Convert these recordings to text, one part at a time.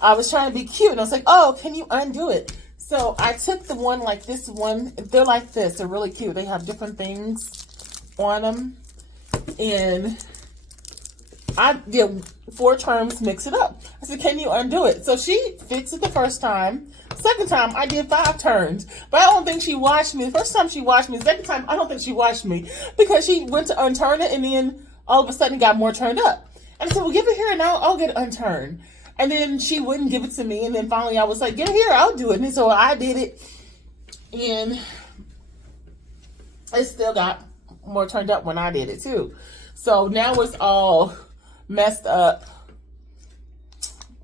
I was trying to be cute, and I was like, oh, can you undo it? So I took the one like this one. They're like this. They're really cute. They have different things on them. And I did 4 turns, mix it up. I said, can you undo it? So she fixed it the first time. Second time, I did 5 turns. But I don't think she watched me. The first time she watched me. The second time, I don't think she watched me. Because she went to unturn it, and then all of a sudden it got more turned up. And I said, well, give it here, and I'll get it unturned. And then she wouldn't give it to me. And then finally I was like, give it here, I'll do it. And so I did it. And it still got more turned up when I did it too. So now it's all messed up.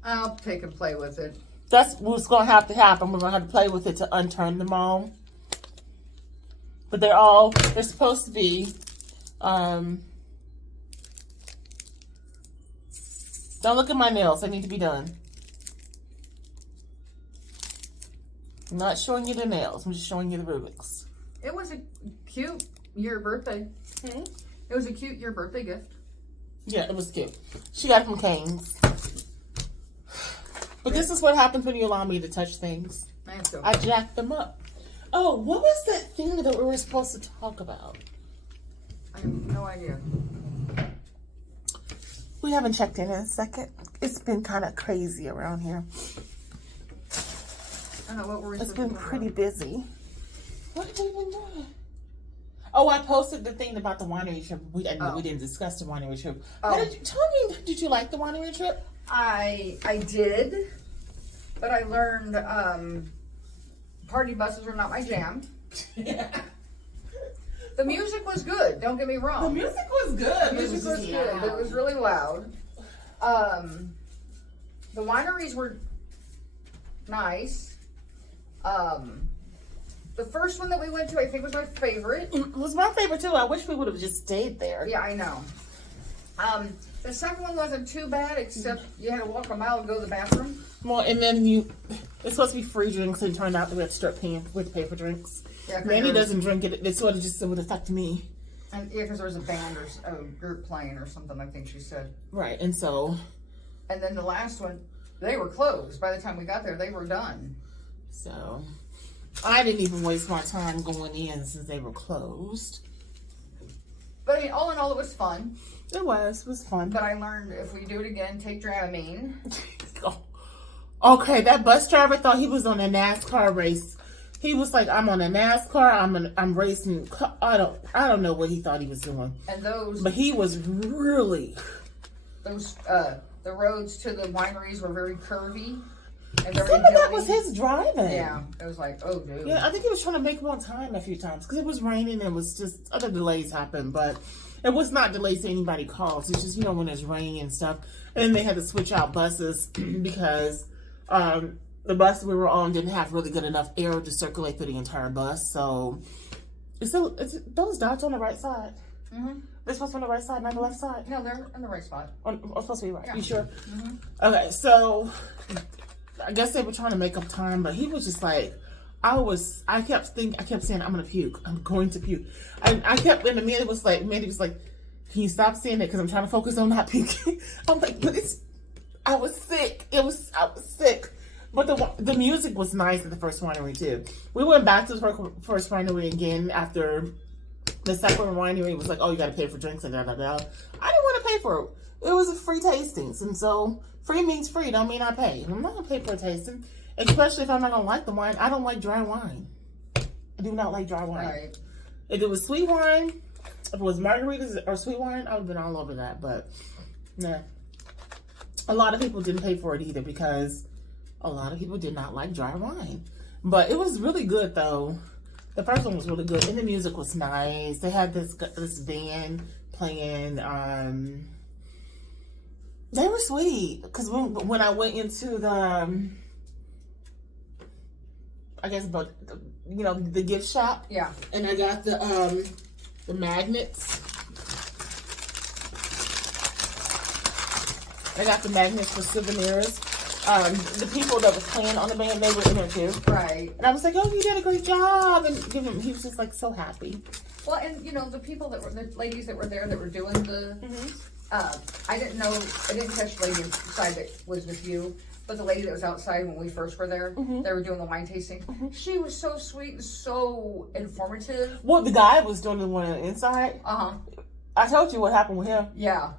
I'll take and play with it. That's what's going to have to happen. We're going to have to play with it to unturn them all. But they're supposed to be, don't look at my nails. They need to be done. I'm not showing you the nails. I'm just showing you the Rubik's. It was a cute your birthday. Hmm? It was a cute your birthday gift. Yeah, it was cute. She got it from Cane's. But this is what happens when you allow me to touch things. I jacked them up. Oh, what was that thing that we were supposed to talk about? I have no idea. We haven't checked in a second. It's been kind of crazy around here. I don't know what we're. It's been pretty busy. What have we been doing? Oh, I posted the thing about the winery trip. We didn't discuss the winery trip. Oh. Tell me, did you like the winery trip? I did, but I learned party buses are not my jam. The music was good. Don't get me wrong. The music was good. The music was good, but it was really loud. The wineries were nice. The first one that we went to, I think, was my favorite. It was my favorite too. I wish we would have just stayed there. Yeah, I know. The second one wasn't too bad, except you had to walk a mile and go to the bathroom. Well, and then it's supposed to be free drinks, and it turned out that we had to start paying with paper drinks. Yeah, Manny doesn't drink it. It sort of just would affect me. And yeah, because there was a band or a group playing or something, I think she said. Right, and so. And then the last one, they were closed. By the time we got there, they were done. So, I didn't even waste my time going in since they were closed. But I mean, all in all, it was fun. It was fun. But I learned if we do it again, take Dramamine. Okay, that bus driver thought he was on a NASCAR race. He was like, "I'm on a NASCAR. I'm racing. I don't know what he thought he was doing." And those, but he was really the roads to the wineries were very curvy and very some of that was his driving. Yeah, it was like, oh, dude. Yeah, I think he was trying to make more time a few times because it was raining and it was just other delays happened, but it was not delays to anybody calls. It's just when it's raining and stuff, and they had to switch out buses because the bus we were on didn't have really good enough air to circulate through the entire bus. So it's those dots on the right side. Mm-hmm. They're supposed to be on the right side, not the left side. No, they're in the right spot. Supposed to be right. Yeah. You sure? Mm-hmm. Okay, so I guess they were trying to make up time, but he was just like, I kept saying, I'm gonna puke. I'm going to puke. And Mandy was like, can you stop saying that? Because I'm trying to focus on not puking. I'm like, but I was sick. I was sick. But the music was nice at the first winery too. We went back to the first winery again after the second winery was like, oh, you got to pay for drinks and da da da. I didn't want to pay for it. It was a free tastings, and so free means free. Don't mean I pay. I'm not gonna pay for a tasting, especially if I'm not gonna like the wine. I don't like dry wine. I do not like dry wine. Right. If it was sweet wine, if it was margaritas or sweet wine, I would have been all over that. But nah, a lot of people didn't pay for it either because a lot of people did not like dry wine. But it was really good though. The first one was really good, and the music was nice. They had this band playing. They were sweet because when I went into the, I guess about the gift shop. Yeah. And I got the magnets. I got the magnets for souvenirs. The people that was playing on the band, they were in there too. Right. And I was like, oh, you did a great job. And he was just like so happy. Well, and the people the ladies that were there that were doing the, Mm-hmm. I didn't catch the lady side that was with you, but the lady that was outside when we first were there, they were doing the wine tasting. She was so sweet and so informative. Well, the guy was doing the one on the inside. I told you what happened with him. Yeah.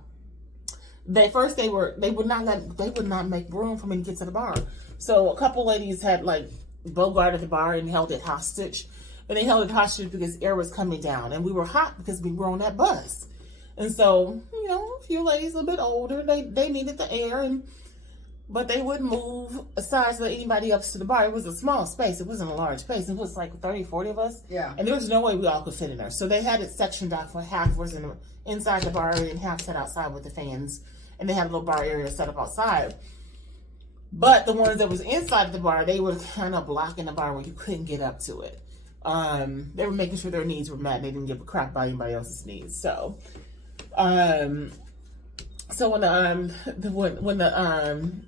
They would not make room for me to get to the bar. So a couple ladies had like bogarted the bar and held it hostage. And they held it hostage because air was coming down, and we were hot because we were on that bus. And so, you know, a few ladies a little bit older, they needed the air, but they wouldn't move aside to let anybody else to the bar. It was a small space. It wasn't a large space. It was like 30, 40 of us. Yeah. And there was no way we all could fit in there. So they had it sectioned off where half was inside the bar area and half set outside with the fans. And they had a little bar area set up outside. But the ones that was inside the bar, they were kind of blocking the bar where you couldn't get up to it. They were making sure their needs were met. They didn't give a crap about anybody else's needs. So, when the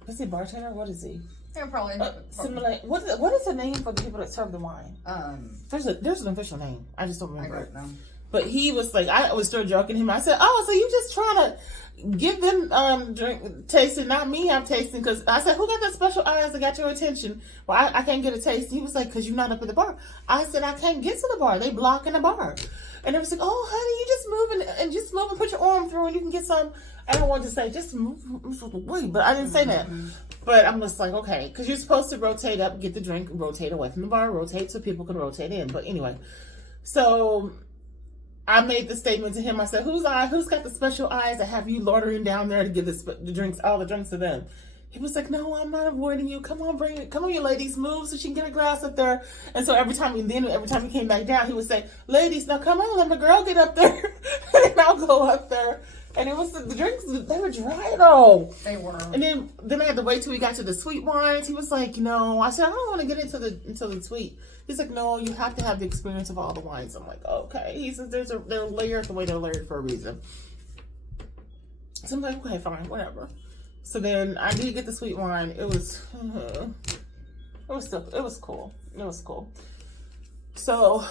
what's he, bartender? What is he? Yeah, probably. Similar. What is the name for the people that serve the wine? There's an official name. I just don't remember. I don't know. But he was like, I was still joking him. I said, "Oh, so you just trying to give them drink tasting, not me? I'm tasting." Because I said, "Who got that special eyes that got your attention?" Well, I can't get a taste. He was like, "Because you're not up at the bar." I said, "I can't get to the bar. They blocking the bar." And it was like, "Oh, honey, you just move and put your arm through and you can get some." And I wanted to say, "Just move away," but I didn't say that. But I'm just like, okay, because you're supposed to rotate up, get the drink, rotate away from the bar, rotate so people can rotate in. But anyway, so I made the statement to him. I said, who's got the special eyes that have you loitering down there to give all the drinks to them? He was like, "No, I'm not avoiding you. Come on, come on, you ladies, move so she can get a glass up there." And so every time he came back down, he would say, "Ladies, now come on, let my girl get up there." And I'll go up there. And it was the drinks, they were dry though. They were. And then I had to wait till we got to the sweet wines. He was like, "No." I said, "I don't want to get into the sweet." He's like, "No, you have to have the experience of all the wines." I'm like, "Okay." He says they're layered the way they're layered for a reason. So I'm like, "Okay, fine, whatever." So then I did get the sweet wine. It was cool. It was cool. So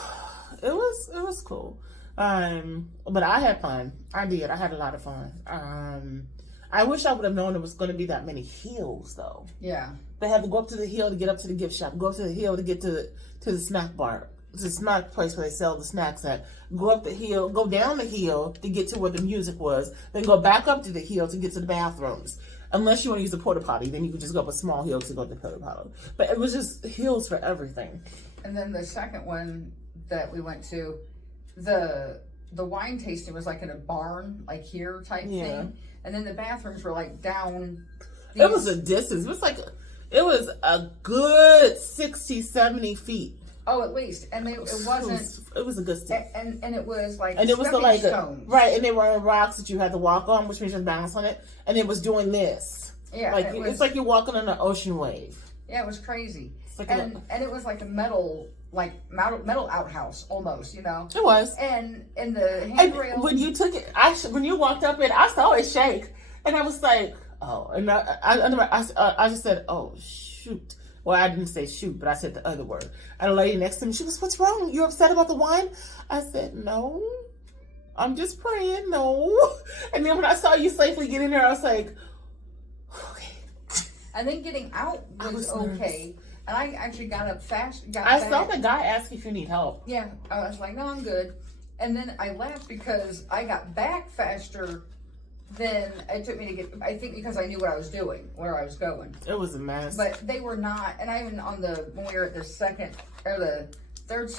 it was cool. But I had fun. I did. I had a lot of fun. I wish I would have known it was going to be that many hills, though. Yeah. They had to go up to the hill to get up to the gift shop. Go up to the hill to get to the snack bar. It's a snack place where they sell the snacks at. Go up the hill, go down the hill to get to where the music was. Then go back up to the hill to get to the bathrooms. Unless you want to use a porta potty, then you can just go up a small hill to go to the porta potty. But it was just hills for everything. And then the second one that we went to, the wine tasting was like in a barn, like here type thing. And then the bathrooms were like down. It was a distance. It was a good 60, 70 feet. Oh, at least. And it wasn't. It was a good step. And it was like. And it was like stones. Right, and they were on rocks that you had to walk on, which means you had to balance on it. And it was doing this. Yeah. Like it's like you're walking on an ocean wave. Yeah, it was crazy. Like and it was like a metal outhouse almost, you know. It was. And the handrail. When you took it, when you walked up it, I saw it shake, and I was like, oh, and I just said, oh shoot. Well, I didn't say shoot, but I said the other word. And a lady next to me, she goes, "What's wrong? You upset about the wine?" I said, "No, I'm just praying, no." And then when I saw you safely get in there, I was like, okay. And then getting out was okay. And I actually got up fast. I saw the guy ask if you need help. Yeah, I was like, "No, I'm good." And then I left because I got back faster than it took me to get. I think because I knew what I was doing, where I was going. It was a mess. But they were not. And I even when we were at the second or the third.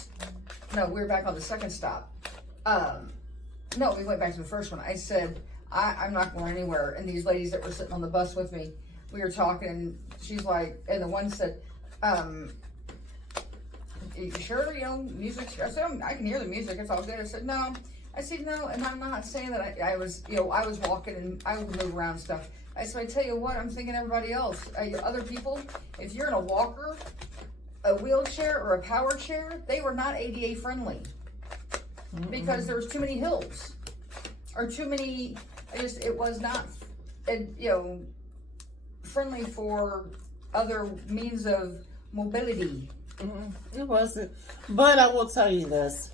No, we were back on the second stop. No, we went back to the first one. I said, I'm not going anywhere. And these ladies that were sitting on the bus with me, we were talking. And she's like, and the one said, "You sure, music?" I said, "I can hear the music. It's all good." I said, "No." I said, "No," and I'm not saying that I was, I was walking and I would move around and stuff. I said, "I tell you what, I'm thinking everybody else, other people, if you're in a walker, a wheelchair, or a power chair, they were not ADA friendly because there was too many hills or too many. It was not, friendly for other means of mobility." It wasn't. But I will tell you this.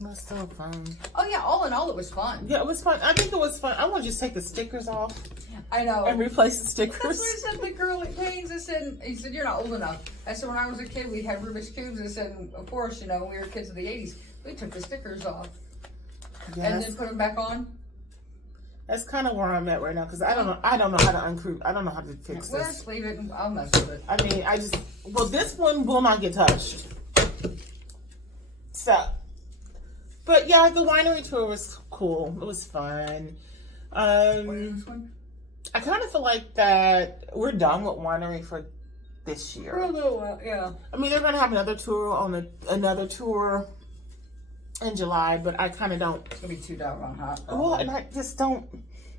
That's so fun. Oh yeah, all in all, it was fun. Yeah, it was fun. I think it was fun. I want to just take the stickers off I know. and replace the That's stickers. what I said to the girl at Cane's. I said, he said, you're not old enough. I said, when I was a kid, we had Rubik's Cubes. I said, of course, you know, we were kids of the 80s. We took the stickers off Yeah, and then put them back on. that's kind of where I'm at right now because I don't know how to uncrew. I don't know how to fix Well, this. just leave it and I'll mess with it. I mean, this one will not get touched. So, but yeah, the winery tour was cool. It was fun. What is this one? I kind of feel like that we're done with winery for this For a year. little while, yeah. I mean, they're gonna have another tour another tour in July, but I kind of don't. It's gonna be too doggone hot. Well, and I just don't.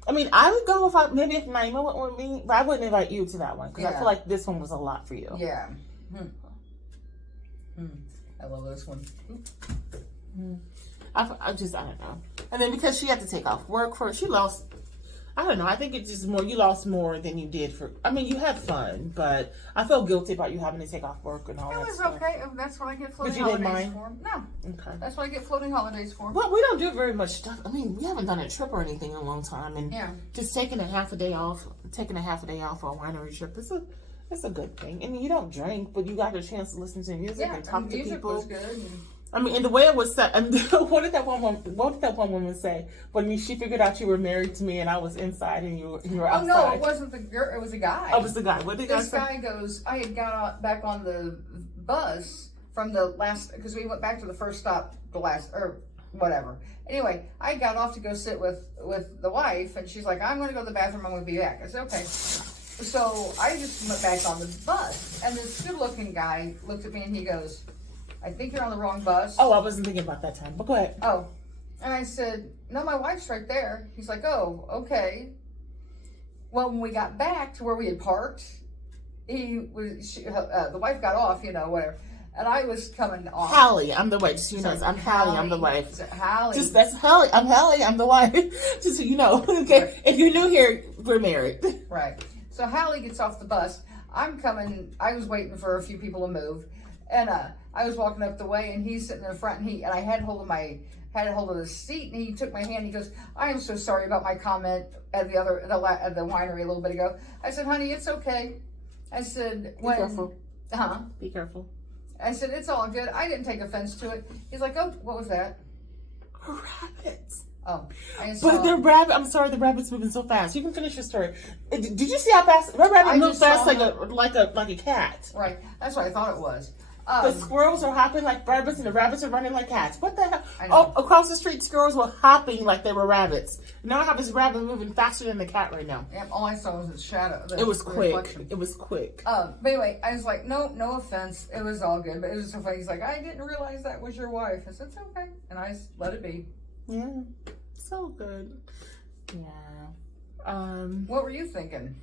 I mean, I would go if Naima went with me, but I wouldn't invite you to that one because I Yeah. feel like this one was a lot for you. Yeah. I love this one. I don't know. And then because she had to take off work she lost. I don't know. I think it's just more. You lost more than you did for. I mean, you had fun, but I felt guilty about you having to take off work and all It that was stuff. okay. That's what I get floating you didn't holidays mind? for. No, Okay. that's what I get floating holidays for. Well, we don't do very much stuff. I mean, we haven't done a trip or anything in a long time, and Yeah. just taking a half a day off for a winery trip it's a good thing. I mean, you don't drink, but you got a chance to listen to music Yeah, and talk to music people. was good. And I mean, and the way it was said, and what did that one woman say when she figured out you were married to me and I was inside and you were oh outside? no, it wasn't the girl. It was a guy. Oh, it was the guy. What did the guy This say? guy goes. I had got back on the bus from the last because we went back to the first stop, the last or whatever. Anyway, I got off to go sit with the wife, and she's like, "I'm going to go to the bathroom. I'm going to be back." I said, "Okay." So I just went back on the bus, and this good-looking guy looked at me and he goes, "I think you're on the wrong bus." Oh, I wasn't thinking about that time, but go ahead. Oh, and I said, "No, my wife's right there." He's like, "Oh, okay." Well, when we got back to where we had parked, the wife got off, you know, whatever, and I was coming off. Hallie, I'm the wife. Just so you know, I'm Hallie, I'm the wife. Hallie. Just that's Hallie. I'm Hallie, I'm the wife. Just so you know. Okay. Right. If you're new here, we're married. Right. So Hallie gets off the bus. I'm coming. I was waiting for a few people to move, and I was walking up the way, and he's sitting in the front, and I had hold of the seat, and he took my hand. He goes, "I am so sorry about my comment at the winery a little bit ago." I said, "Honey, it's okay." I said, Be careful. Be careful. I said, "It's all good. I didn't take offense to it." He's like, "Oh, what was that?" Rabbits. Oh, I But the rabbit. I'm sorry, the rabbit's moving so fast. You can finish your story. Did you see how fast the rabbit moves fast like a cat? Right. That's what I thought it was. The squirrels are hopping like rabbits, and the rabbits are running like cats. What the hell? I know. Oh, across the street, squirrels were hopping like they were rabbits. Now I have this rabbit moving faster than the cat right now. Yep, all I saw was its shadow. It was the quick. reflection. It was quick. But anyway, I was like, no offense. It was all good. But it was so funny. He's like, "I didn't realize that was your wife." I said, "It's okay." And I just let it be. Yeah, so good. Yeah. What were you thinking?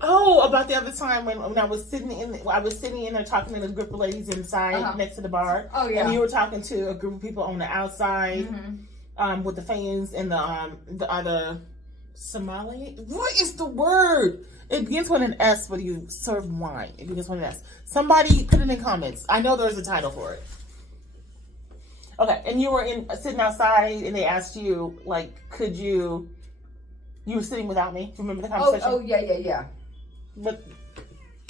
Oh, about the other time when I was sitting in there talking to the group of ladies inside next to the bar. Oh, yeah. And you were talking to a group of people on the outside, with the fans and the other Somali. What is the word? It begins with an S, but you serve wine. It begins with an S. Somebody put it in comments. I know there's a title for it. Okay, and you were sitting outside, and they asked you, like, could you were sitting without me. Remember the conversation? Oh, yeah. But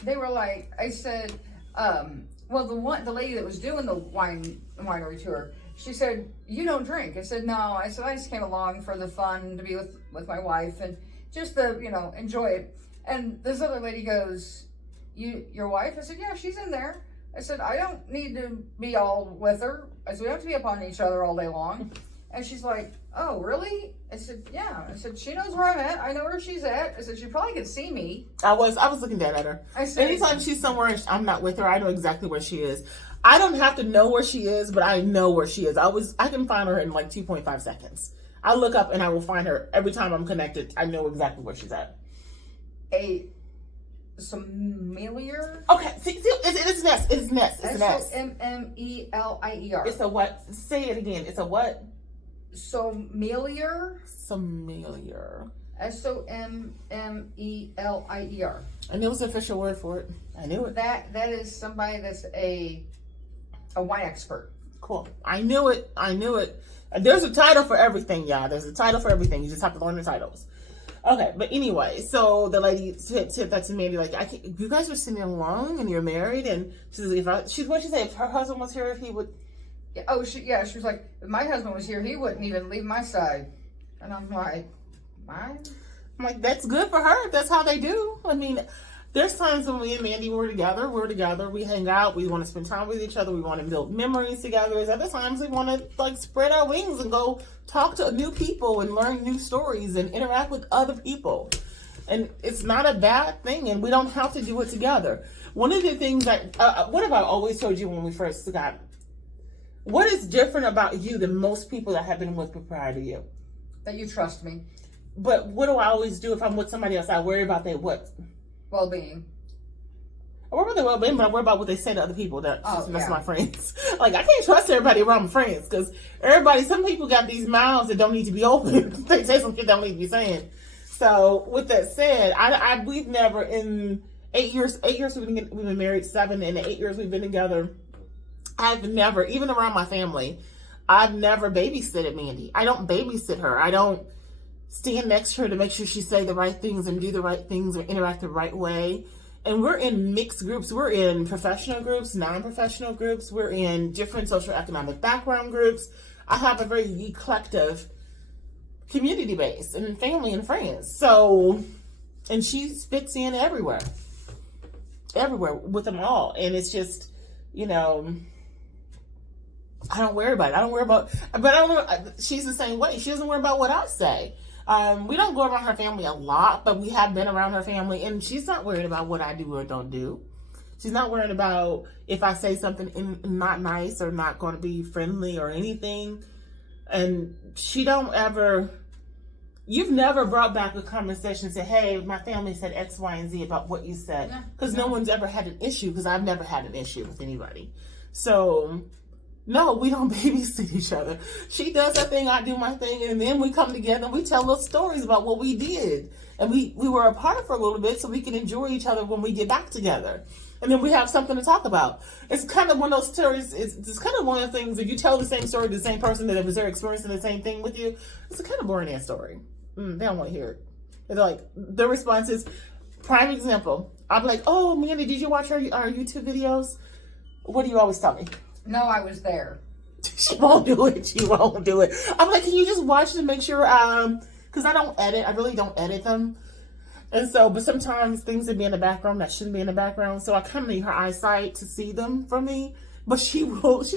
They were like, I said, well, the lady that was doing the winery tour, she said, "You don't drink." I said, "No." I said, "I just came along for the fun to be with my wife and just to, enjoy it." And this other lady goes, "Your wife?" I said, "Yeah, she's in there." I said, "I don't need to be all with her." I said, "We don't have to be upon each other all day long." And she's like, "Oh, really?" I said, "Yeah." I said, "She knows where I'm at. I know where she's at." I said, "She probably could see me." I was looking down at her. I said, Anytime she's somewhere and I'm not with her, I know exactly where she is. I don't have to know where she is, but I know where she is. I can find her in like 2.5 seconds. I look up and I will find her every time I'm connected. I know exactly where she's at. A sommelier? Okay, see it's an S. It's an S. It's an S. Sommelier. It's a what? Say it again. It's a what? Sommelier. Sommelier. Sommelier. I knew it was the official word for it. I knew it. That is somebody that's a wine expert. Cool. I knew it. There's a title for everything, y'all. There's a title for everything. You just have to learn the titles. Okay, but anyway, so the lady said that to Mandy, like, you guys are sitting alone and you're married, and she says, what'd she say? If her husband was here, he would. Yeah, oh, she was like, if my husband was here, he wouldn't even leave my side. And I'm like, mine? I'm like, that's good for her. That's how they do. I mean, there's times when me and Mandy we're together, we hang out, we want to spend time with each other, we want to build memories together. There's other times we want to like spread our wings and go talk to new people and learn new stories and interact with other people. And it's not a bad thing, and we don't have to do it together. One of the things that, what have I always told you when we first got, what is different about you than most people that have been with prior to you? That you trust me. But what do I always do if I'm with somebody else? I worry about their what? Well-being. I worry about their well-being, but I worry about what they say to other people that's yeah. my friends. Like, I can't trust everybody around my friends, because some people got these mouths that don't need to be open. They say some shit they don't need to be saying. So, with that said, we've never, in 8 years we've been married, 7, and the 8 years we've been together, I've never, even around my family, I've never babysitted Mandy. I don't babysit her. I don't stand next to her to make sure she say the right things and do the right things or interact the right way. And we're in mixed groups. We're in professional groups, non-professional groups. We're in different social economic background groups. I have a very eclectic community base and family and friends. So, and she fits in everywhere with them all. And it's just, I don't worry about it. But I don't know. She's the same way. She doesn't worry about what I say. We don't go around her family a lot, but we have been around her family, and she's not worried about what I do or don't do. She's not worried about if I say something not nice or not going to be friendly or anything. And you've never brought back a conversation and said, hey, my family said X, Y, and Z about what you said. Because no one's ever had an issue, because I've never had an issue with anybody. So, no, we don't babysit each other. She does her thing, I do my thing, and then we come together and we tell little stories about what we did. And we were apart for a little bit so we can enjoy each other when we get back together. And then we have something to talk about. It's kind of one of those stories, it's kind of one of the things, if you tell the same story to the same person that was there experiencing the same thing with you, it's a kind of boring ass story. They don't want to hear it. They're like, their response is, prime example, I'll be like, oh, Mandy, did you watch our YouTube videos? What do you always tell me? No, I was there. She won't do it. I'm like, can you just watch and make sure, because I don't edit. I really don't edit them. And so, but sometimes things that be in the background that shouldn't be in the background. So I kind of need her eyesight to see them for me. But she's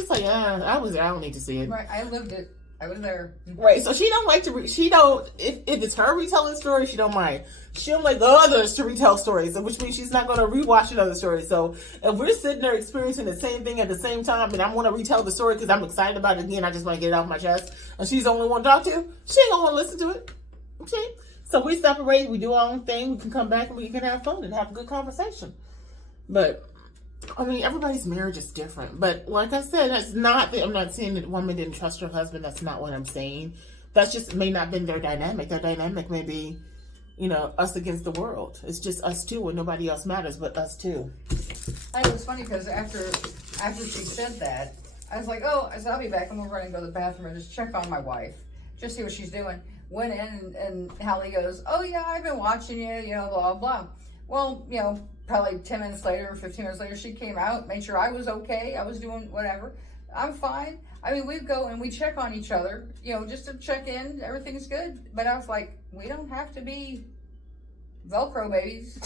like, I was there. I don't need to see it. Right, I lived it. I was there. Right, so she don't like to if it's her retelling stories, she don't mind. She don't like the others to retell stories, which means she's not going to rewatch another story. So if we're sitting there experiencing the same thing at the same time, and I want to retell the story because I'm excited about it again, I just want to get it off my chest, and she's the only one to talk to, she ain't going to want to listen to it. Okay? So we separate, we do our own thing, we can come back and we can have fun and have a good conversation. But I mean, everybody's marriage is different. But like I said, I'm not saying that a woman didn't trust her husband. That's not what I'm saying. That's just may not have been their dynamic. Their dynamic may be, us against the world. It's just us two and nobody else matters but us two. And it was funny because after she said that, I was like, I'll be back. I'm going to run and go to the bathroom and just check on my wife. Just see what she's doing. Went in and Hallie goes, oh yeah, I've been watching you, blah, blah. Well, probably 10 minutes later or 15 minutes later, she came out, made sure I was okay. I was doing whatever. I'm fine. I mean, we go and we check on each other, just to check in. Everything's good. But I was like, we don't have to be Velcro babies.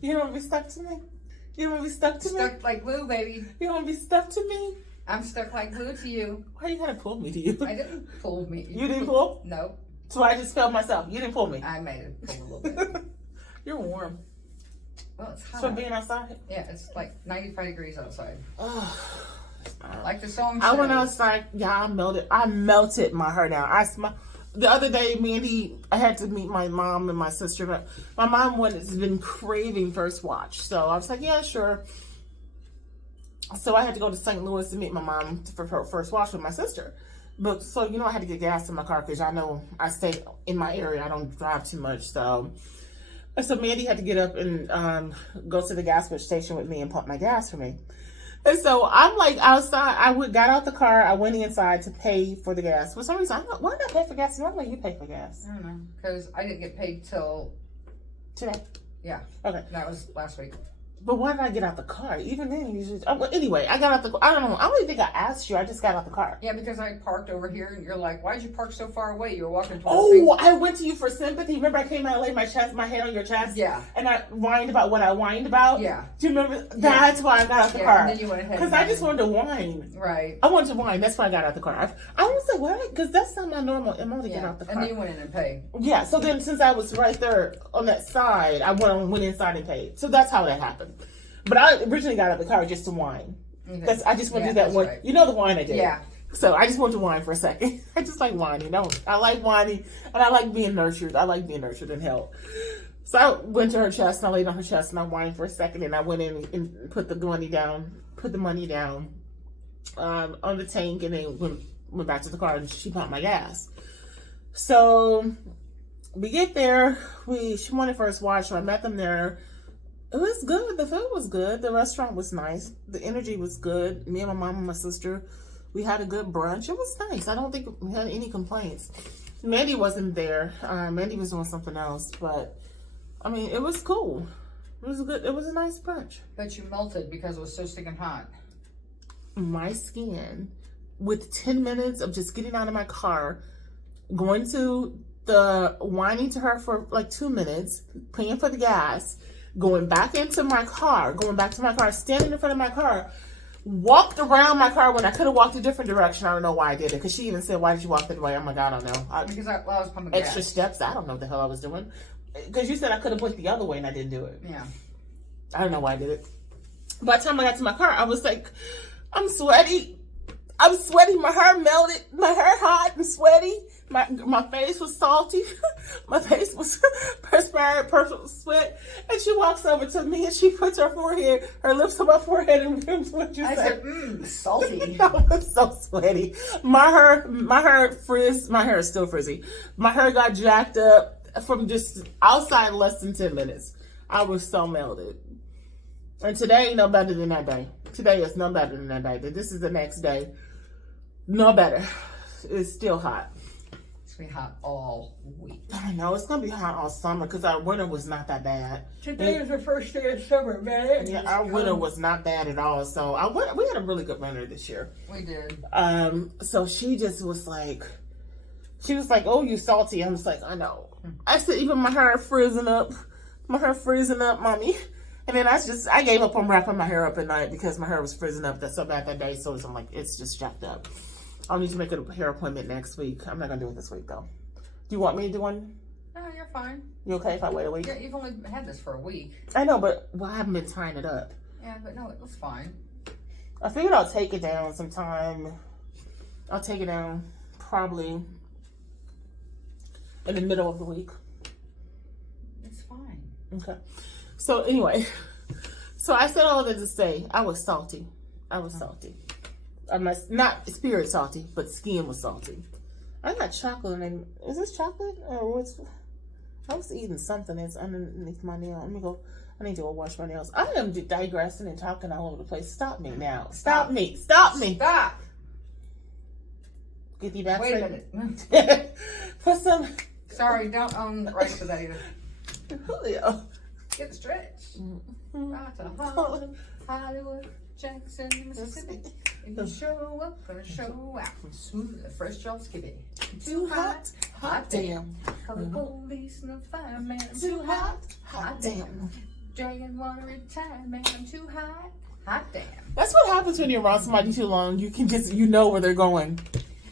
You don't want to be stuck to me? You don't want to be stuck to me? Stuck like glue, baby. You don't want to be stuck to me? I'm stuck like glue to you. Why you gotta pull me to you? I didn't pull me. You didn't pull? No. So I just felt myself. You didn't pull me. I made it pull a little bit. You're warm. Well, it's hot. So being outside? Yeah, it's like 95 degrees outside. Like the song I says. went outside. Yeah, I melted my hair down. The other day, Mandy, I had to meet my mom and my sister. But my mom has been craving First Watch. So I was like, yeah, sure. So I had to go to St. Louis to meet my mom for her First Watch with my sister. But so, I had to get gas in my car because I know I stay in my area. I don't drive too much. So Mandy had to get up and go to the gas station with me and pump my gas for me. And so I'm like outside. Got out the car. I went inside to pay for the gas. For some reason, why did I pay for gas? Normally you pay for gas. I don't know, because I didn't get paid till Today. yeah. Okay. That was last week. But why did I get out the car? Even then, you just... well, anyway, I got out the... I don't know. I don't even think I asked you. I just got out the car. Yeah, because I parked over here, and you're like, "Why'd you park so far away? You were walking towards Oh, me." I went to you for sympathy. Remember, I came out and laid my head on your chest? Yeah. And I whined about what I whined about? Yeah. Do you remember? That's why I got out the car. And then you went ahead. Because I just wanted to whine. Right. I wanted to whine. That's why I got out the car. I was like, what? Because that's not my normal MO to get out the car. And then you went in and paid. Yeah, so then since I was right there on that side, I went inside and paid. So that's how that happened. But I originally got out of the car just to whine. Okay. I just want to do that one. Right. You know the whine I did. Yeah. So I just want to whine for a second. I just like whining. I like whining, and I like being nurtured. I like being nurtured and held. So I went to her chest, and I laid on her chest, and I whined for a second, and I went in and put the money down on the tank, and then went back to the car, and she pumped my gas. So we get there. She wanted first watch, so I met them there. It was good. The food was good. The restaurant was nice. The energy was good. Me and my mom and my sister, we had a good brunch. It was nice. I don't think we had any complaints. Mandy wasn't there. Mandy was doing something else, but I mean, it was cool. It was good. It was a nice brunch. But you melted because it was so stinking hot. My skin, with 10 minutes of just getting out of my car, going to the whining to her for like 2 minutes, paying for the gas, going back to my car, standing in front of my car, walked around my car when I could have walked a different direction. I don't know why I did it, because she even said, "Why did you walk that way?" I'm like, I don't know. Because I was pumping extra gas. steps. I don't know what the hell I was doing. Because you said I could have went the other way and I didn't do it. Yeah. I don't know why I did it. By the time I got to my car, I was like, I'm sweaty. My hair melted. My hair hot and sweaty. My face was salty. My face was perspired, purple sweat. And she walks over to me and she puts her lips on my forehead, and what you I said, said, salty. I was so sweaty. My hair frizzed. My hair is still frizzy. My hair got jacked up from just outside less than 10 minutes. I was so melted. And today ain't no better than that day. Today is no better than that day. This is the next day. No better. It's still hot. It's going to be hot all week. I know. It's going to be hot all summer because our winter was not that bad. Today is the first day of summer, man. Yeah, our winter was not bad at all. So we had a really good winter this year. We did. So she just was like, "Oh, you salty." I was like, "I know." I said, even my hair freezing up, mommy. And then I gave up on wrapping my hair up at night because my hair was freezing up. That's so bad that day. So I'm like, it's just jacked up. I'll need to make a hair appointment next week. I'm not gonna do it this week though. Do you want me to do one? No, you're fine. You okay if I wait a week? Yeah, you've only had this for a week. I know, but I haven't been tying it up. Yeah, but no, it was fine. I figured I'll take it down sometime. I'll take it down probably in the middle of the week. It's fine. Okay. So anyway, I said all that to say I was salty. I'm not spirit salty, but skin was salty. I got chocolate in. Is this chocolate or what's? I was eating something that's underneath my nail. Let me go. I need to go wash my nails. I am digressing and talking all over the place. Stop me now. Stop me. Stop. Get the back. Wait a minute. For some. Sorry, don't own the rights to that either. Julio. Get the stretch. Right to Hollywood, Hollywood, Jackson, Mississippi. If you show up, gonna show out. Smooth, fresh drop skippy. Too hot, hot damn. Call the police and the fireman. I'm Too hot, hot damn. Dragon water retirement. I'm too hot, hot damn. That's what happens when you're around somebody too long. You can just, you know where they're going.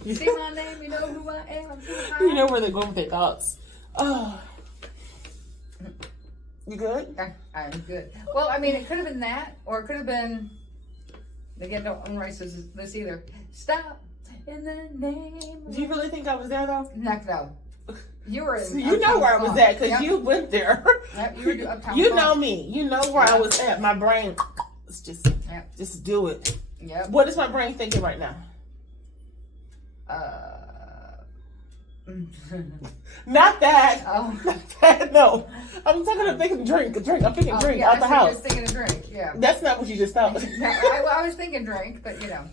You see my name, you know who I am. I'm too hot. You know where they're going with their thoughts. Oh. You good? I'm good. Well, I mean, it could have been that, or it could have been. Again, don't own rights to this either. Stop in the name. Do you really think I was there though? No. You were in. You know where I was at because Yep. you went there. Yep, you were uptown. You know me. You know where I was at. My brain. Let's just do it. Yep. What is my brain thinking right now? Not that. Oh. Not that. No. I'm talking about thinking drink. I'm thinking drink yeah, out the I house. was thinking a drink, yeah. That's not what you just thought. No, I was thinking drink, but you know.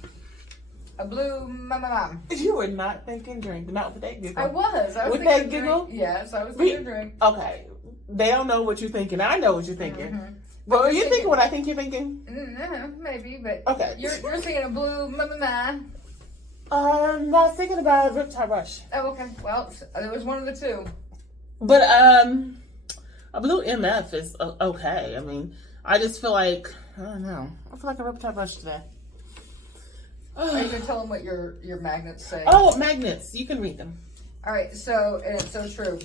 A blue mom. You were not thinking drink. Not with that giggle. I was With thinking that giggle? drink. Yes, I was thinking drink. Okay. They don't know what you're thinking. I know what you're thinking. Mm-hmm. But are you thinking what I think you're thinking? Maybe, but Okay. You're thinking of blue mama. No, I was thinking about Riptide Rush. Oh, okay. Well, it was one of the two. But a blue MF is okay. I mean, I just feel like I don't know. I feel like a Riptide Rush today. Are you gonna tell them what your magnets say? Oh, magnets. You can read them. All right. So, and it's so true.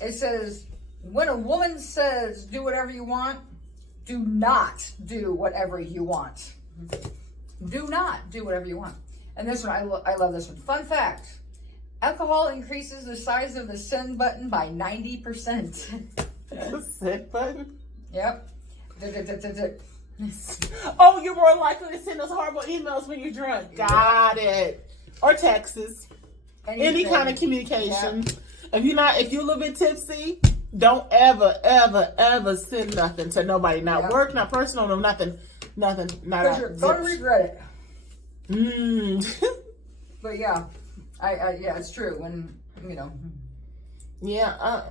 It says, when a woman says, "Do whatever you want," do not do whatever you want. Do not do whatever you want. And this one, I love this one. Fun fact: alcohol increases the size of the send button by 90%. The send button. Yep. Oh, you're more likely to send those horrible emails when you're drunk. Got it. Or texts. Any kind of communication. Yeah. If you're a little bit tipsy, don't ever send nothing to nobody. Not work, not personal, no nothing. Nothing. Not Because you're going to regret it. But yeah, yeah, it's true. When, you know. Yeah,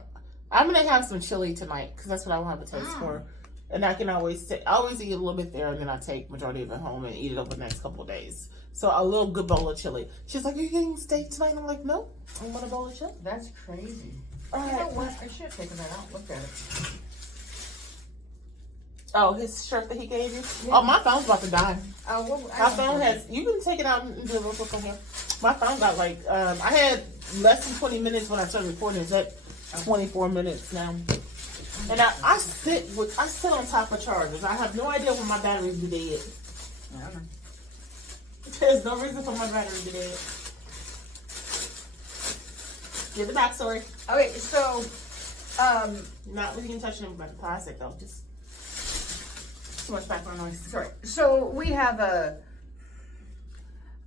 I'm going to have some chili tonight because that's what I will have a taste for. And I can always eat a little bit there, and then I take majority of it home and eat it over the next couple of days. So a little good bowl of chili. She's like, "Are you getting steak tonight?" I'm like, "No, I want a bowl of chili." That's crazy. All right. You know what? I should have taken that out. Look at it. Oh, his shirt that he gave you. Yeah. Oh, my phone's about to die. My phone has. has. You can take it out and do a real quick on here. My phone got like I had less than 20 minutes when I started recording. It's at 24 minutes now. And I sit on top of chargers. I have no idea when my batteries be dead. I don't know. There's no reason for my battery to be dead. Give the backstory. Okay, so, Not we can touch them about the plastic though. Just too much background noise. sorry. So we have a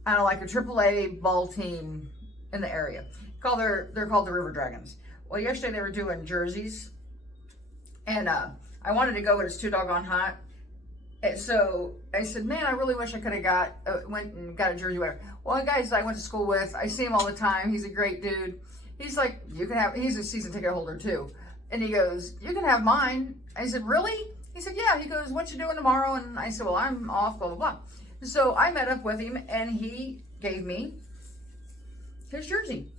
AAA ball team in the area. They're called the River Dragons. Well, yesterday they were doing jerseys, and I wanted to go, but it's too doggone hot. And so I said, "Man, I really wish I could have went and got a jersey." Whatever. Well, the guys I went to school with, I see him all the time. He's a great dude. He's like, "You can have." He's a season ticket holder too, and he goes, "You can have mine." I said, "Really?" He said, "Yeah." He goes, "What you doing tomorrow?" And I said, "Well, I'm off." Blah blah blah. So I met up with him, and he gave me his jersey.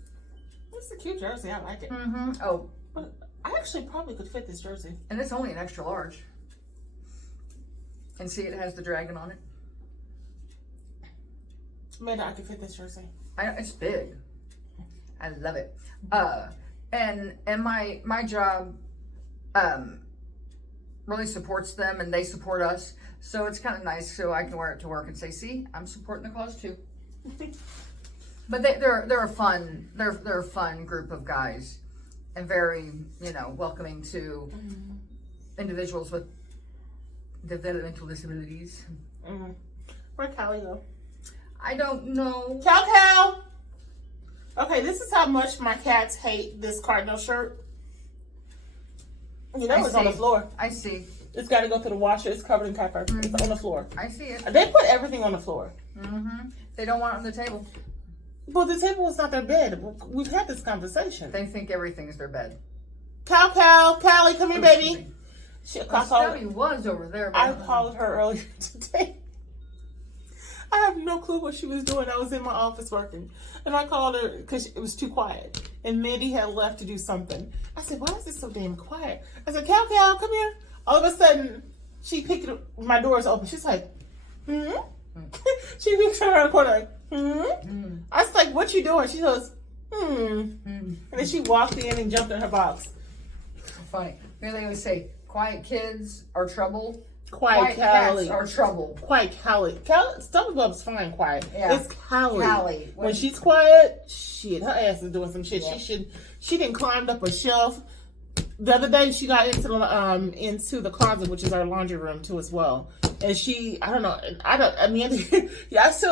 It's a cute jersey. I like it. Mm-hmm. Oh, But I actually probably could fit this jersey. and it's only an extra large. And see, it has the dragon on it. Maybe I could fit this jersey. It's big. I love it. And my job really supports them, and they support us. So it's kind of nice. So I can wear it to work and say, "See, I'm supporting the cause too." But they're a fun group of guys, and very welcoming to individuals with developmental disabilities. Mm-hmm. Where'd Callie go? I don't know. Cal. Okay, this is how much my cats hate this Cardinal shirt. You know it's on the floor. I see. It's got to go through the washer. It's covered in cat fur. Mm-hmm. It's on the floor. I see it. They put everything on the floor. Mm-hmm. They don't want it on the table. Well, the table is not their bed. We've had this conversation. They think everything is their bed. Callie, come here, baby. Stubby was over there. I called her earlier today. I have no clue what she was doing. I was in my office working. And I called her because it was too quiet. And Mandy had left to do something. I said, "Why is it so damn quiet?" I said, Cal, come here. All of a sudden, she picked it up. My door's open. She's like, She looks around the corner like, I was like, "What you doing?" She goes, And then she walked in and jumped in her box. Funny. You know, they always say, quiet kids are trouble. Quiet cats Callie. are trouble. Quiet Callie. Stubbornbub's fine quiet. Yeah. It's Callie. Callie. When she's quiet, shit, her ass is doing some shit. Yeah. She didn't climb up a shelf. The other day she got into the closet, which is our laundry room too as well. And I still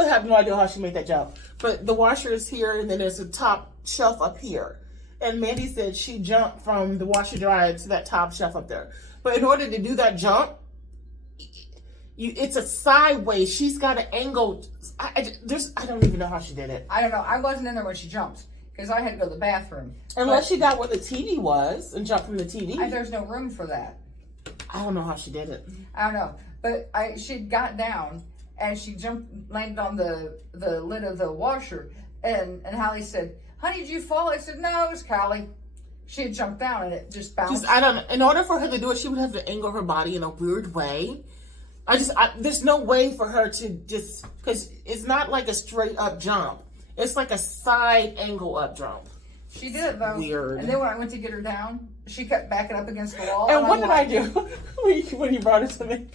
have no idea how she made that jump. But the washer is here, and then there's a top shelf up here. And Mandy said she jumped from the washer dryer to that top shelf up there. But in order to do that jump, it's a sideways. She's got an angle. I don't even know how she did it. I don't know. I wasn't in there when she jumped because I had to go to the bathroom. Unless she got where the TV was and jumped from the TV. There's no room for that. I don't know how she did it. I don't know. But she got down and she landed on the lid of the washer. And Hallie said, "Honey, did you fall?" I said, "No, it was Callie." She had jumped down and it just bounced. In order for her to do it, she would have to angle her body in a weird way. There's no way for her to just, because it's not like a straight up jump. It's like a side angle up jump. She did it though. Weird. And then when I went to get her down, she kept backing up against the wall. And what did I do when you brought her to me?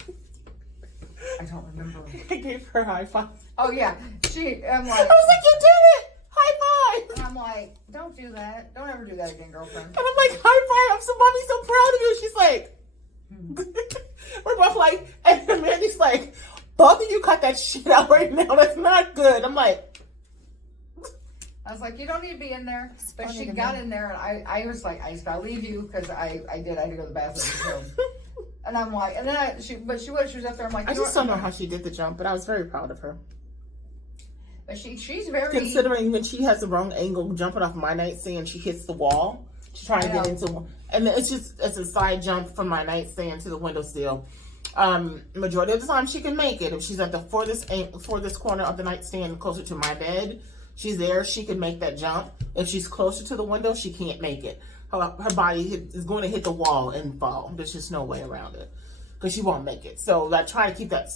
I don't remember. I gave her a high five. Oh yeah. I was like, "You did it! High five!" And I'm like, "Don't do that. Don't ever do that again, girlfriend." And I'm like, "High five! I'm so mommy's so proud of you." She's like, we're both like, and Mandy's like, "Both of you cut that shit out right now. That's not good." I'm like, I was like, "You don't need to be in there." But she got in there, and I was like, "I just gotta leave you," because I had to go to the bathroom. And I'm like, and then she was up there. I'm like, I just don't know how she did the jump, but I was very proud of her. But she's very, considering when she has the wrong angle jumping off my nightstand, she hits the wall. She's trying to get into, and it's a side jump from my nightstand to the windowsill. Majority of the time she can make it. If she's at the furthest corner of the nightstand, closer to my bed, she's there. She can make that jump. If she's closer to the window, she can't make it. Her body is going to hit the wall and fall. There's just no way around it because she won't make it. So I try to keep that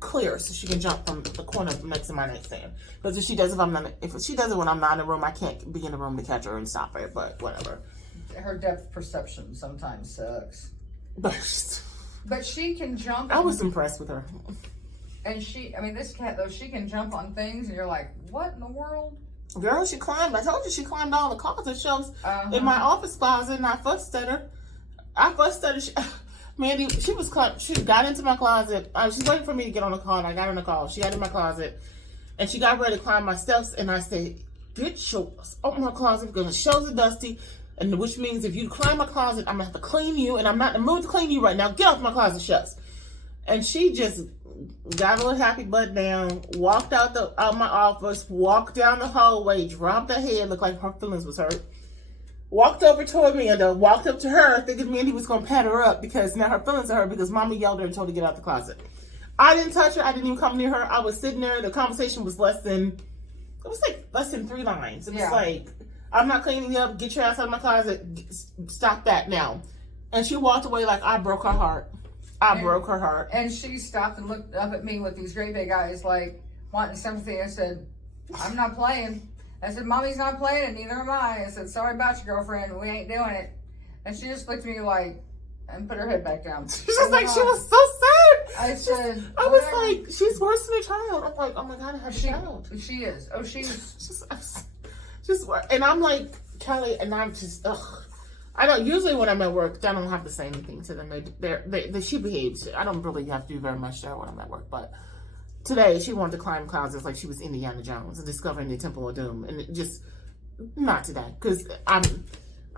clear so she can jump from the corner next to my nightstand. Because if she does it when I'm not in the room, I can't be in the room to catch her and stop her. But whatever. Her depth perception sometimes sucks. But she can jump. I was impressed with her. And this cat though, she can jump on things, and you're like, what in the world? Girl, she climbed. I told you she climbed all the closet shelves in my office closet, and I fussed at her. Mandy, she got into my closet. She's waiting for me to get on the call, and I got on the call. She got in my closet, and she got ready to climb my steps, and I said, open my closet because the shelves are dusty, and which means if you climb my closet, I'm going to have to clean you, and I'm not in the mood to clean you right now. Get off my closet shelves. And she just got a little happy butt down, walked out my office, walked down the hallway, dropped her head, looked like her feelings was hurt. Walked over to Amanda, walked up to her, thinking Mandy was going to pat her up because now her feelings are hurt because Mama yelled at her and told her to get out the closet. I didn't touch her. I didn't even come near her. I was sitting there. The conversation was less than 3 lines. It was like, "I'm not cleaning you up. Get your ass out of my closet. Stop that now." And she walked away like I broke her heart. Broke her heart. And she stopped and looked up at me with these great big eyes, like wanting sympathy. I said, "I'm not playing." I said, "Mommy's not playing it, neither am I." I said, "Sorry about you, girlfriend. We ain't doing it." And she just looked at me like, and put her head back down. She's just like, she was so sad. I said, I was like, she's worse than a child. I'm like, oh my God, I have a child. She is. Oh, she's just, and I'm like, Kelly, and I'm just, ugh. I don't, usually when I'm at work, I don't have to say anything to them. She behaves. I don't really have to do very much to her when I'm at work, but today, she wanted to climb closets like she was Indiana Jones and discovering the Temple of Doom. And it just, not today. Because I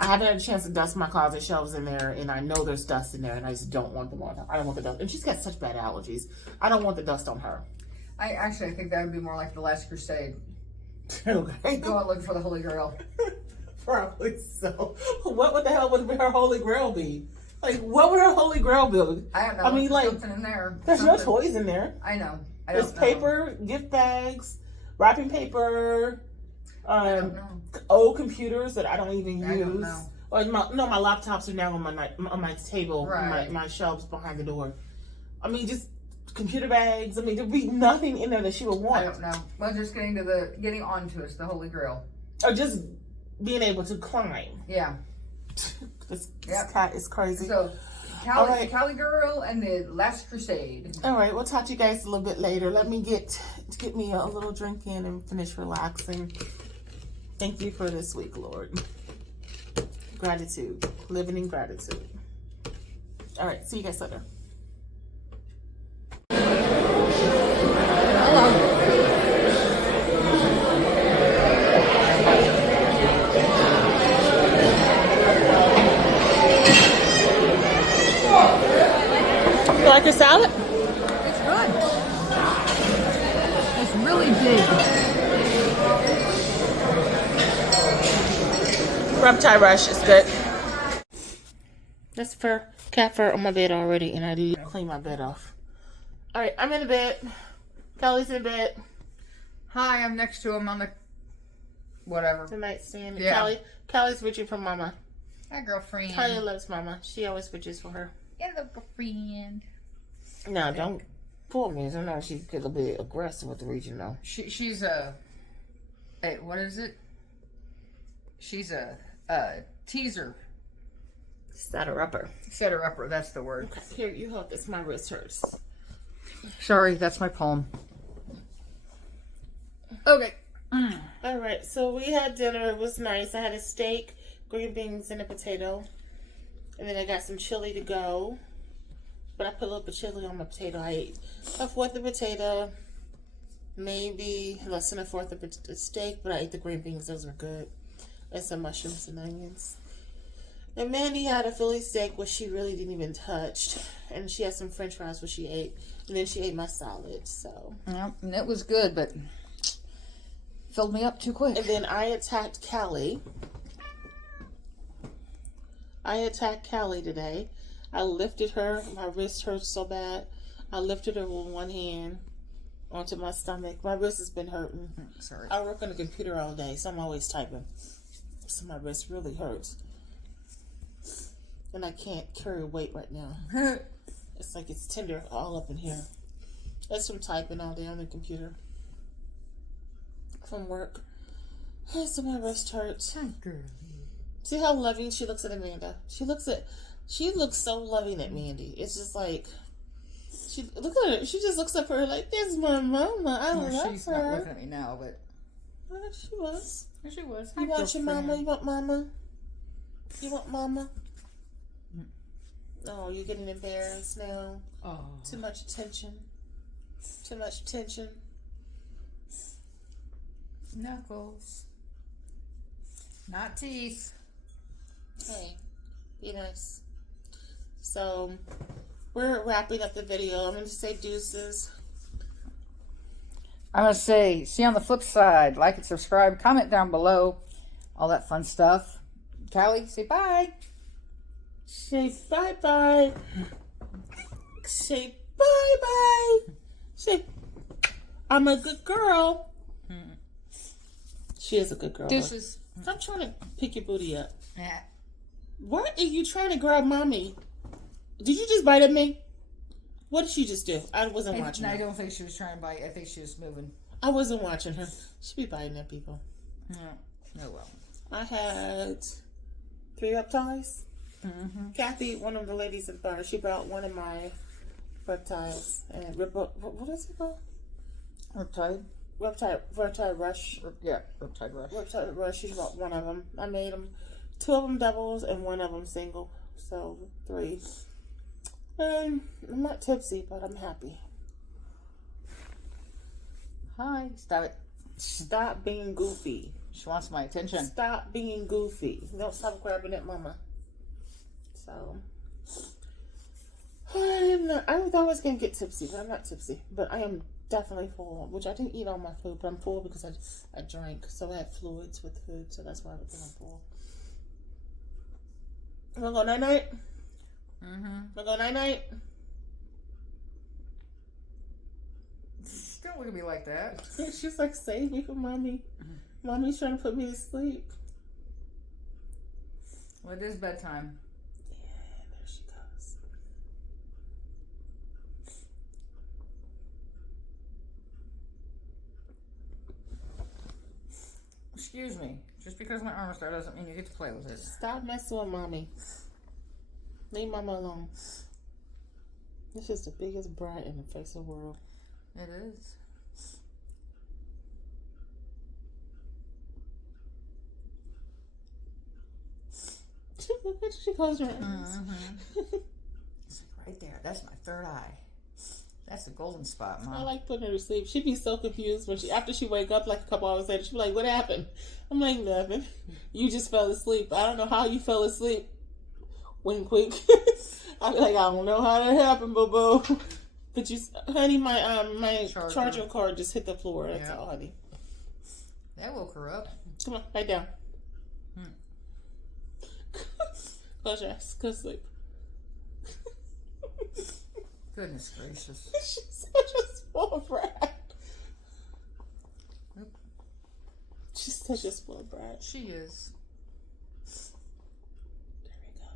haven't had a chance to dust my closet shelves in there. And I know there's dust in there. And I just don't want them on her. I don't want the dust. And she's got such bad allergies. I don't want the dust on her. I think that would be more like the Last Crusade. Okay. Go out looking for the Holy Grail. Probably so. What the hell would her Holy Grail be? Like, what would her Holy Grail be? I don't know. I mean, like, something in there. There's no toys in there. I know. There's paper, gift bags, wrapping paper, old computers that I don't even use. I don't know. Or my laptops are now on my table, right. my shelves behind the door. I mean, just computer bags. I mean, there'd be nothing in there that she would want. I don't know. Well, just getting onto us, the Holy Grail. Or just being able to climb. Yeah. This cat is crazy. So, Callie Girl and the Last Crusade. All right, we'll talk to you guys a little bit later. Let me get me a little drink in and finish relaxing. Thank you for this week, Lord. Gratitude. Living in gratitude. All right, see you guys later. Hello. like your salad? It's good. It's really big. Reptile Rush is good. That's cat fur on my bed already, and I need to clean my bed off. All right, I'm in the bed. Kelly's in bed. Hi, I'm next to him on the whatever. The nightstand. Yeah. Kelly's reaching for Mama. Hi, girlfriend. Talia loves Mama. She always reaches for her. Hello, girlfriend. No, don't pull me. I know she get a bit aggressive with the reaching though. She's a. Hey, what is it? She's a teaser. Setter upper. Setter upper. That's the word. Okay, here, you hold this. My wrist hurts. Sorry, that's my palm. Okay. All right, so we had dinner. It was nice. I had a steak, green beans, and a potato. And then I got some chili to go. But I put a little bit of chili on my potato. I ate a fourth of potato, maybe less than a fourth of the steak, but I ate the green beans. Those were good. And some mushrooms and onions. And Mandy had a Philly steak, which she really didn't even touch. And she had some french fries, which she ate. And then she ate my salad, so. Yeah, and it was good, but filled me up too quick. And then I attacked Callie. Today. I lifted her. My wrist hurts so bad. I lifted her with one hand onto my stomach. My wrist has been hurting. Sorry. I work on the computer all day, so I'm always typing. So my wrist really hurts. And I can't carry weight right now. It's like it's tender all up in here. That's from typing all day on the computer. From work. So my wrist hurts. Hi, girlie. See how loving she looks at Amanda? She looks so loving at Mandy. It's just like, look at her. She just looks up at her like, this is my mama. I love she's her. not looking at me now, but She was. she was. You want your mama? You want mama? You want mama? Oh, you're getting embarrassed now. Oh. Too much attention. Too much attention. Knuckles. Not teeth. Hey, be nice. So, we're wrapping up the video. I'm going to say deuces. I'm going to say, see you on the flip side. Like and subscribe. Comment down below. All that fun stuff. Callie, say bye. Say bye-bye. Say bye-bye. Say, I'm a good girl. She is a good girl. Deuces. Stop trying to pick your booty up. Yeah. Why are you trying to grab mommy? Did you just bite at me? What did she just do? I wasn't watching her. I don't think she was trying to bite. I think she was moving. I wasn't watching her. She be biting at people. No. Oh, well. I had 3 reptiles. Mm-hmm. Kathy, one of the ladies at the bar, she brought one of my reptiles. And what is it called? Riptide. Reptile Rush. Yeah, Riptide Rush. Reptile Rush. She brought one of them. I made them. 2 of them doubles and 1 of them single. So 3. I'm not tipsy, but I'm happy. Hi. Stop it. Stop being goofy. She wants my attention. Stop being goofy. Don't stop grabbing at mama. So, I thought I was going to get tipsy, but I'm not tipsy. But I am definitely full, which I didn't eat all my food, but I'm full because I drank. So I had fluids with food, so that's why I'm full. You want to go night-night? Mm-hmm. Want to go night-night? Don't look at me like that. She's like, save me from mommy. Mommy's trying to put me to sleep. Well, it is bedtime. Yeah, there she goes. Excuse me. Just because my arm is there doesn't mean you get to play with it. Stop messing with mommy. Leave mama alone. This is the biggest brat in the face of the world. It is. She closed her eyes. Mm-hmm. It's right there. That's my third eye. That's the golden spot, Mom. I like putting her to sleep. She'd be so confused when after she wake up like a couple hours later. She'd be like, "What happened?" I'm like, "Nothing. You just fell asleep. I don't know how you fell asleep." Wink, wink. I'm like, I don't know how that happened, boo boo. But you, honey, my charger cord just hit the floor. That's all, honey. That woke her up. Come on, lie down. Close your eyes. Go to sleep. Goodness gracious. She's such a spoiled brat. She's such a spoiled brat. She is. There we go.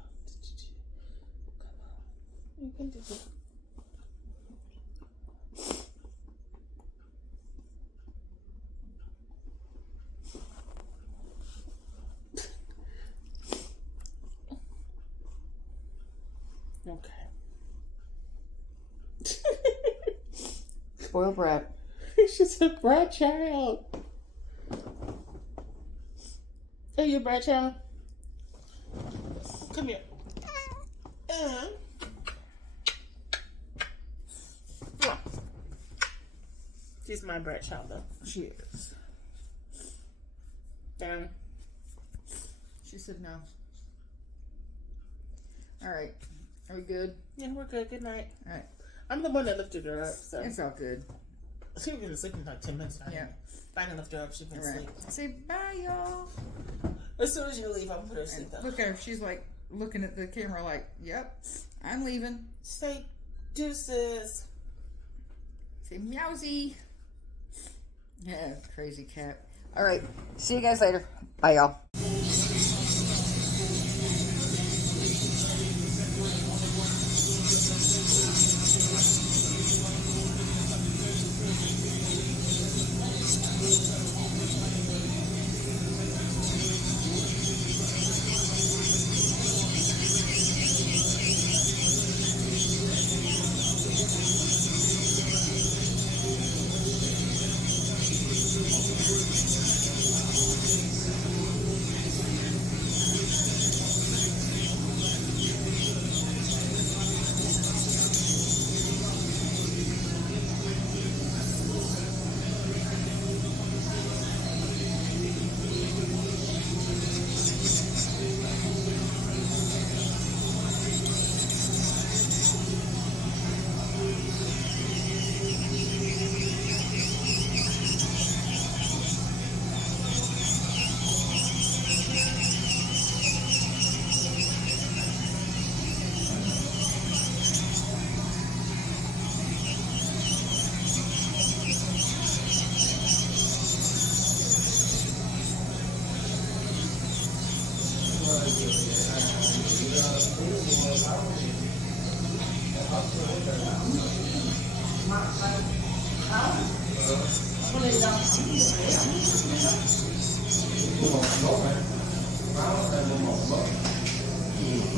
Come on. You can do it. Okay. Spoiled brat. She's a brat child. Are you a brat child? Come here. She's my brat child, though. She is. Down. She said no. Alright. Are we good? Yeah, we're good. Good night. Alright. I'm the one that lifted her up, so. It's all good. She was gonna sleep in like 10 minutes. Yeah. If I didn't lift her up, she'd been asleep. Say bye, y'all. As soon as you leave, I'm gonna put her to sleep, though. Look at her. She's like looking at the camera like, yep, I'm leaving. Say deuces. Say meowsy. Yeah, crazy cat. All right. See you guys later. Bye, y'all.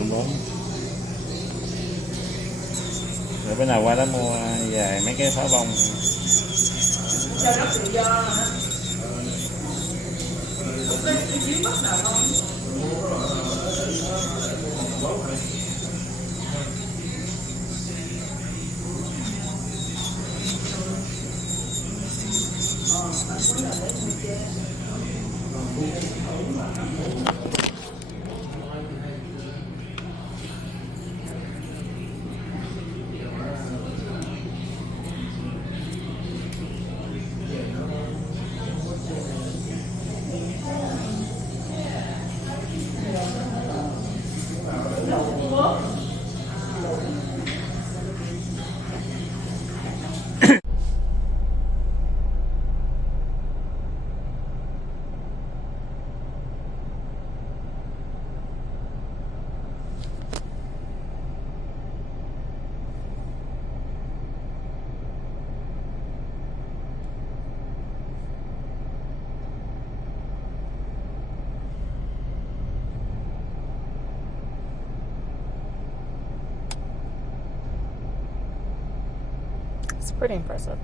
Đúng. Rồi bữa nào qua đó mua về mấy cái pháo bông. Cho nó tự do hả? Bên dưới mất nào không? It's pretty impressive.